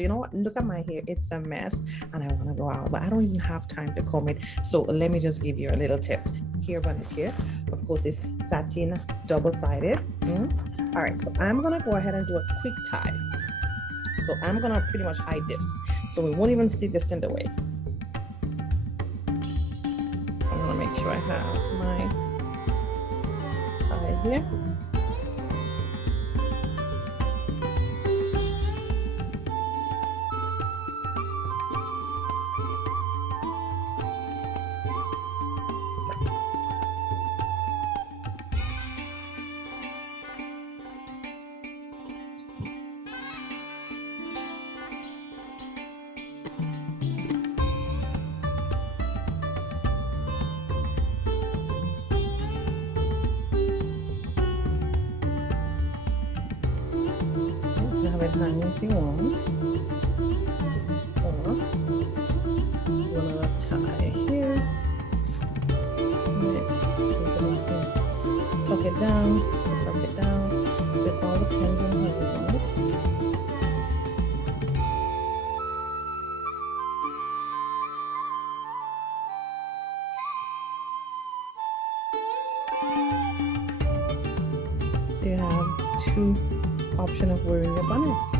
You know what? Look at my hair. It's a mess and I want to go out, but I don't even have time to comb it. So let me just give you a little tip. Hair bonnet here. Of course, it's satin double-sided. All right, so I'm going to go ahead and do a quick tie. So I'm going to pretty much hide this. So we won't even see this in the way. So I'm going to make sure I have my tie here. Have it hang if you want, or you want to tie here. Just tuck it down, tuck it down. So it all depends on how you want it. So you have two option of wearing your bonnets.